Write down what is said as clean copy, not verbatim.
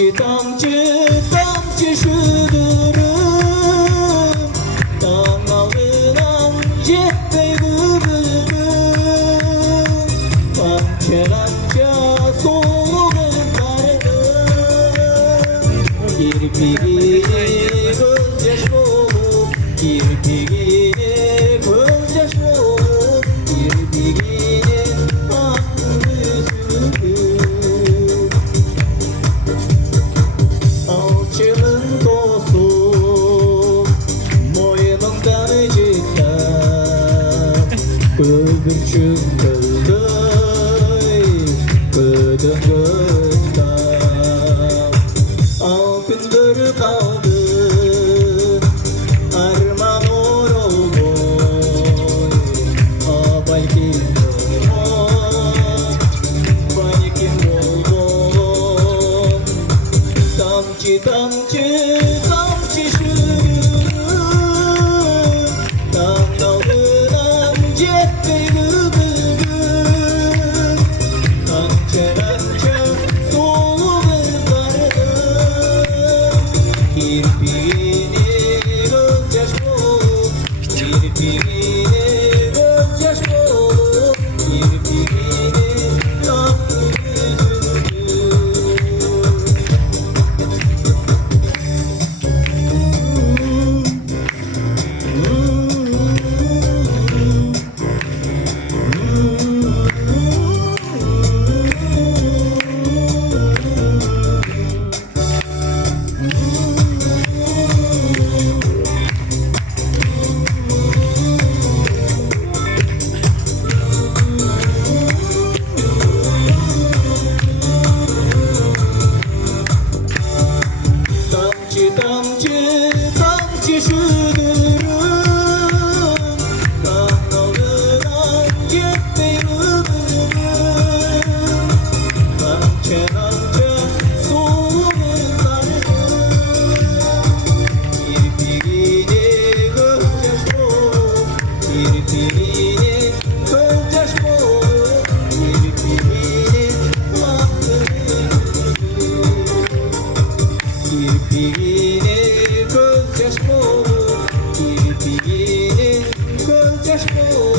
Tamcı tamcı şudurum Dağlarından cepte gülüm Tamçıranca soğuk vardım Kirpiğini gözyaş bulup Kirpiğini gözyaş bulup Kirpiğini aklını sürdüm Alçının tozu Moyunumdan acıktan Kıvırcım kıldı Kıdım gıttan Altındır kaldı Arman or olboy Abaykin olboy Baykin olboy Tamcı tamcı tamcı şudurum Dağlarından cepte gülüm Tamçıranca soğuk vardım Kirpiğini gözyaş bulup Kirpiğini gözyaş bulup Kirpiğini tatlı Tamcı tamcı şudurum Dağlarından cepte gülüm Tamçıranca soğuk vardım Kirpiğini gözyaş bulup Kirpiğini gözyaş bulup Kirpiğini aklını Kirpiğini gözyaş bulup Kirpiğini gözyaş bulup